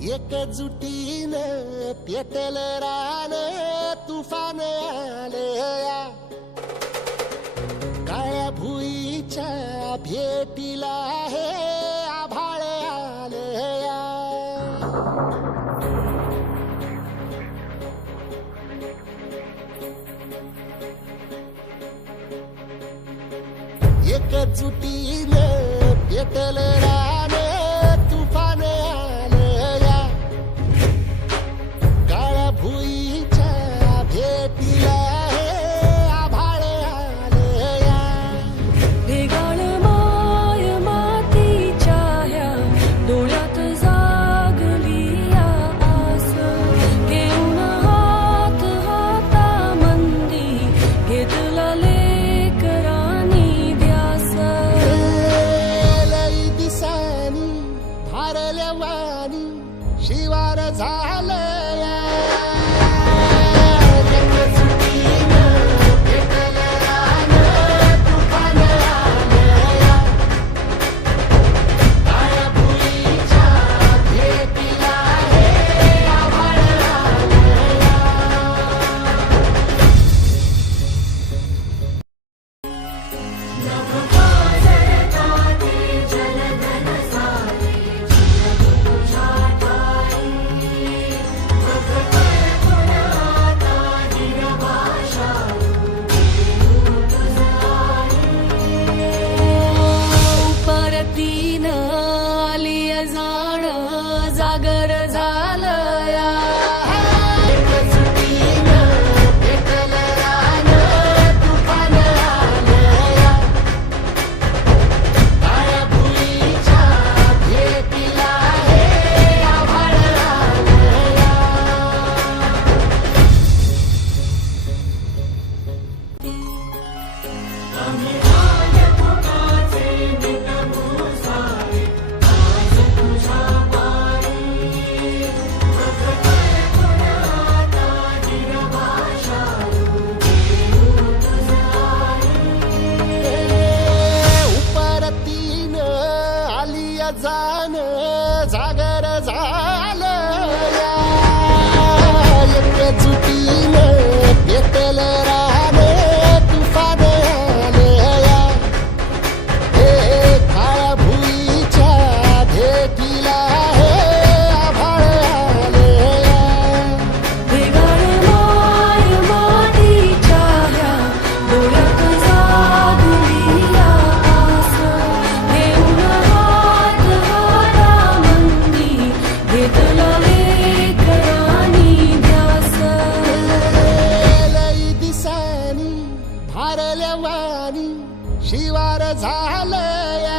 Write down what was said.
एकजुटीनं पेटलं रान तुफान आलया काळ्या भुईच्या भेटीला हे आभाळ आलया एकजुटीनं पेटलं रान तुफान आलया काळ्या भुईच्या भेटीला हे आभाळ आलया ढेगाळ माय मातीच्या ह्या डोळ्यात जागली या आस घेऊन हात हातामंदी घेतला लेकरांनी ध्यास लई दिसानी भारल्या वाणी शिवार झालया एकजुटीनं पेटलं रान तुफान आलया काळ्या भुईच्या भेटीला हे आभाळ आलया परतीन आली जाण जागर झालया एकजुटीनं पेटलं रान तुफान आलया काळ्या भुईच्या भेटीला हे आभाळ आलया उपरतीनं आली जाण जागर झालया एकजुटीनं पेटलं रान तुफान आलया हे काळ्या भुईच्या भेटीला हे आभाळ आलया ढेगाळ माय मातीच्या ह्या डोळ्यात जागली या आस घेऊन हात हातामंदी घेतला लेकरांनी ध्यास लई दिसानी भारल्या वाणी शिवार झालया